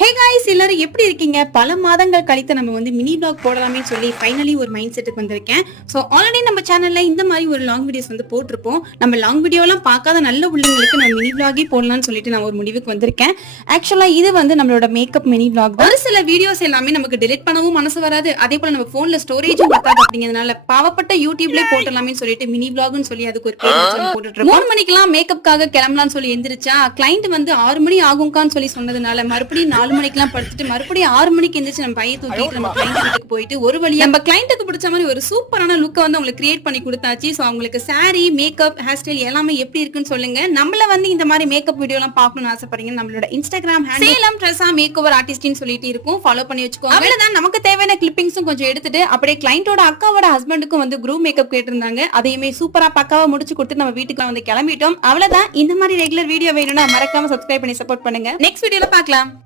Hey guys, எல்லாரும் எப்படி இருக்கீங்க? பல மாதங்கள் கழித்து நம்ம மினி வ்ளாக் போடலாமே சொல்லி ஃபைனலி ஒரு மைண்ட் செட்டுக்கு வந்திருக்கேன். ஸோ ஆல்ரெடி நம்ம சேனல்ல இந்த மாதிரி ஒரு லாங் வீடியோஸ் போட்டிருப்போம். நம்ம லாங் வீடியோலாம் பார்க்காத நல்ல உள்ளங்களுக்கு நம்ம மினி வ்ளாகே போடலாம்னு சொல்லிட்டு நான் ஒரு முடிவுக்கு வந்திருக்கேன். ஆக்சுவலா இது நம்மளோட மேக்கப் மினி வ்ளாக் தான். ஒரு சில வீடியோஸ் எல்லாமே நமக்கு டெலிட் பண்ணவும் மனசு வராது. அதே போல நம்ம போன்ல ஸ்டோரேஜும் பத்தாது. அப்படிங்கிறதுனால பாவப்பட்ட யூடியூப்ல போட்டலாமே சொல்லிட்டு மினி வ்ளாக்னு சொல்லி அதுக்கு ஒரு பேர் வச்சு போட்டுட்டு 3 மணிக்கெல்லாம் மேக்கப்காக கிளம்பலாம்னு சொல்லி எந்திரிச்சா கிளைண்ட் 6 மணி ஆகும்கான்னு சொல்லி சொன்னதுனால மறுபடியும் 4 மணிக்கெல்லாம் படுத்துட்டு மறுபடியும் 6 மணிக்கு எந்திரிச்சு நம்ம பைய தூக்கிட்டு நம்ம கிளைண்ட் வீட்டுக்கு போயிட்டு ஒரு வழியா நம்ம கிளைண்ட்டுக்கு பிடிச்ச மாதிரி ஒரு சூப்பரான லுக்கை அவங்களுக்கு கிரியேட் பண்ணி கொடுத்தாச்சு. சோ அவங்களுக்கு சாரி, மேக்கப், ஹேர் ஸ்டைல் எல்லாமே எப்படி இருக்குன்னு சொல்லுங்க. நம்மள இந்த மாதிரி மேக்கப் வீடியோ எல்லாம் பார்க்கணும்னு ஆசைப்படுறீங்க, நம்மளோட இன்ஸ்டாகிராம் ஹேண்டில் சேலம் ட்ரெஸா மேக் ஓவர் ஆர்டிஸ்ட்னு சொல்லிட்டு இருக்கும், ஃபாலோ பண்ணி வச்சுக்கோங்க. அவ்வளவுதான். நமக்கு தேவையான கிளிப்பிங்ஸும் கொஞ்சம் எடுத்துட்டு அப்படியே கிளைண்டோட அக்காவோட ஹஸ்பண்டுக்கும் குரூப் மேக்கப் கேட்டிருந்தாங்க. அதையுமே சூப்பரா பக்காவா முடிச்சு கொடுத்து நம்ம வீட்டுக்கு கிளம்பிட்டோம். அவ்வளவுதான். இந்த மாதிரி ரெகுலர் வீடியோ வேணும்னா மறக்காம சப்ஸ்கிரைப் பண்ணி சப்போர்ட் பண்ணுங்க. நெக்ஸ்ட் வீடியோல பார்க்கலாம்.